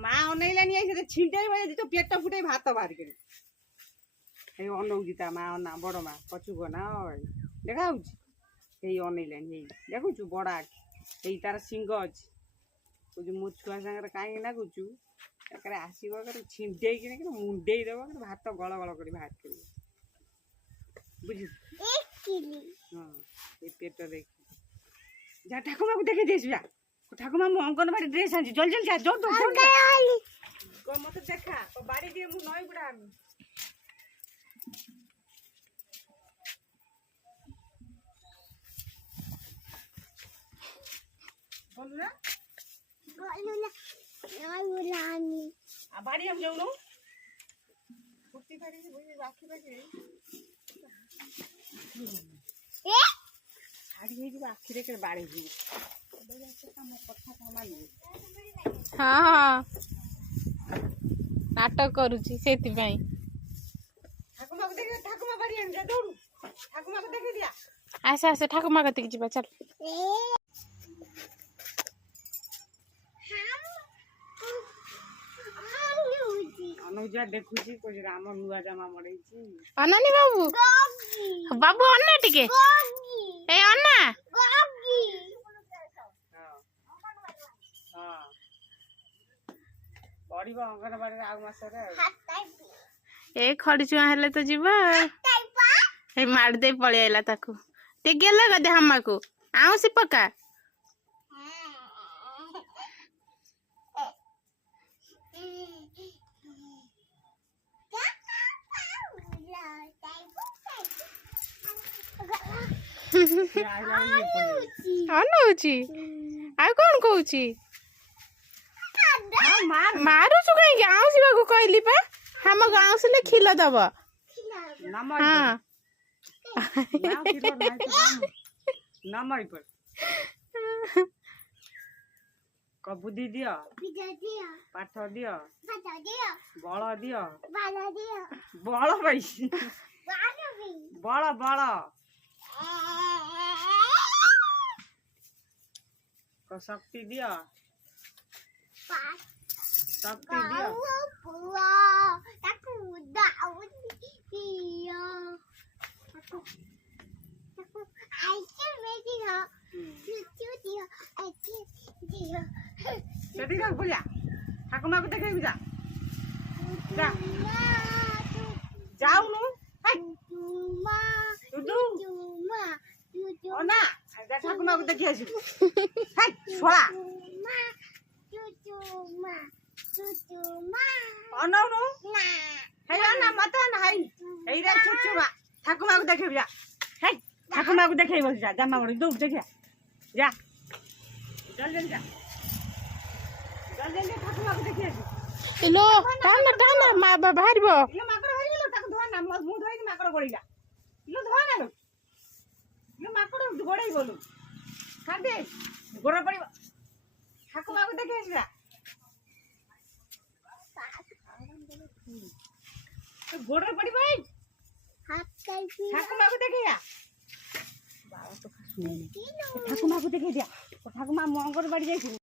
मा अनैलानी आइसे छिंटाई बजे तो पेट फुटाई भात बाहर कर अनौजी ता मा अना बड़ मा पछुको ना देखा अनैलानी देखु बड़ आखि तार सिंह अच्छी कौच मो छुआ सागर कहीं नागुचु आसब छिंटे मुंडे दब भात गल गल कर बाहर कर बुझ हाँ ये पेट देख जा ठाकुमा को देखे देस ठाकुमा मु अंगनबाड़ी ड्रेस आनी जल्दी जल्दी जा जो मत देखा तो बाड़ी दिए मु नई बुढ़ा बोल ना बाड़ी हम जाऊँ कुर्ती फाड़ी राखी बाकी आखिरे के बाड़ी हाँ हाँ नाटक करुची से आसे आसे ठाकुमा कति जी चल अनुजा देखुची कुछ राम नुआ जामा मड़े अनानी बाबू बाबू अन्ना टिके ए अन्ना पड़िबो अंगनबाड़ी आउ मासरे ए खड़ीचुआ हेले तो जीवा ए मार दे पळे आइला ताकू ते गेला गदे हम्मा को आउसी पका अनुची आ कौन कहूची मारुछु कहीं आउसी को कहली पा हम गाँव से ले खिला दब हाँ बुद्धि दियो पाठ दियो बल दियो बल भाई बल बल शक्ति दियो शक्ति दियो ठाकुमा को देखे जा जाऊ ना ठाकुमा को देखी आसु छुआ अनौनु ना मत ना छुआ ठाकुमा को देखे जा ठाकुमा को देखे बोल जा जमा बड़ी दूर देखिया जा जल्दी जा जल्दी ठाकुमा को देखी आसु लो टाना टाना मा बाहरबो इलो माकड़ होई गेलो ताको धोना मु धोई माकड़ गड़ीला इलो धोना लो इलो माकड़ गड़ाई बोलू खादे गोड़ पड़िबो ठाकुमा को देखी आसु गोड़ पड़िबो ठाकुमा को देखिया ठाकुमा को देखी दिया ठाकुमा मंगल बाड़ी जाइए।